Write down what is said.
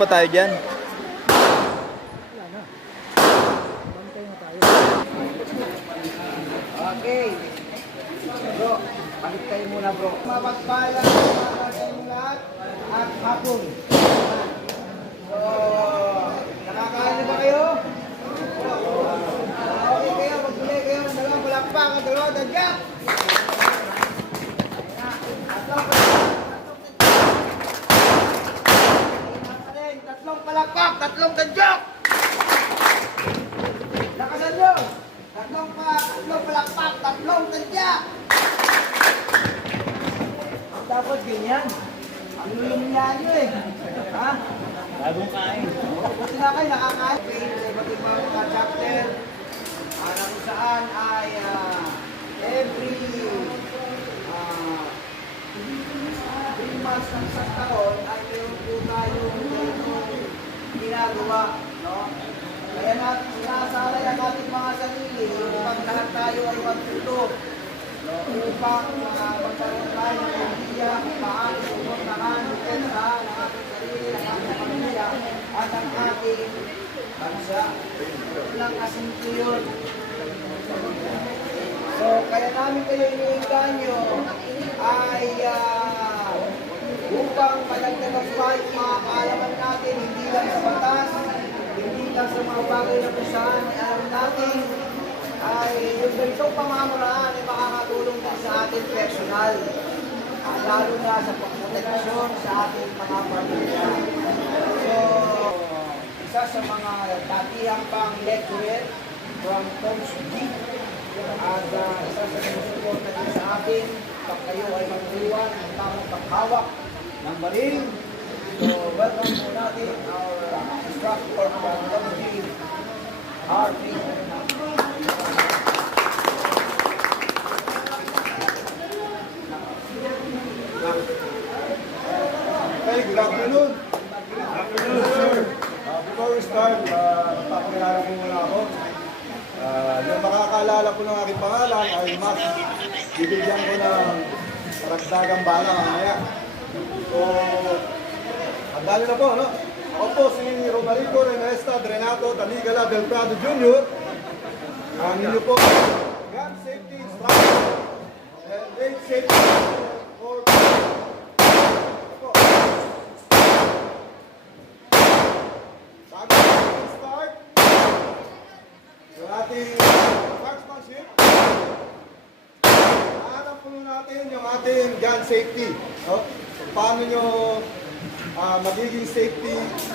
Pa tayo dyan. Okay. Bro, palit kayo muna bro. Mapagpalang kayong lahat at hapon. So, nakakain na ba kayo? Okay kayo, magbulay kayo ng dalawang palakpak at dalawang dadyak. Tatlong palakpak, tatlong dadyak. Lakasan nyo. Tatlong palakpak, tatlong tadyak. Dapat ganyan. Ang lulumyan nyo eh. Ha? Bagong kain. Buti na kayo nakakain. Iba't ibang mga chapter. Na kung saan ay every 3 months ng isang taon ay meron po tayong ginagawa. No? Kaya natin sinasalay ang ating mga sarili upang lahat tayo ay magtutog. No? Upang magkaroon tayo ng idea kung paano sumuntahan ng pera ng ating sarili, ng ating pamilya, at ang ating bansa. Lang kasimple yun. So, kaya namin kayo iniinganyo ay upang malagdagan pa yung mga kaalaman natin, hindi lang sa batas, hindi lang sa mga bagay na kung saan alam natin, ay yung ganitong pamamaraan ay makakatulong din sa ating personal, lalo na sa pagproteksyon sa ating mga pamilya. So, isa sa mga datihang pang lecturer from Coach G, at isa sa sinusupport na din sa atin, pag kayo ay magdiwan ng tamang paghawak ng baril. So, welcome po natin our instructor from Coach G, RP. Okay, good afternoon. Good afternoon, sir. Before we start, magpapakilala ko muna ako. Yung makakaalala ko ng aking pangalan ay mas bibigyan ko ng karagdagang bala mamaya. So, andali na po, no? Ako po si Romarico Renesta Drenato Taligala del Prado Jr. Ang inyo po, gun safety instructor and age safety for bago natin start yung ating marksmanship, hahanap po natin yung ating gun safety. No? So, paano nyo magiging safety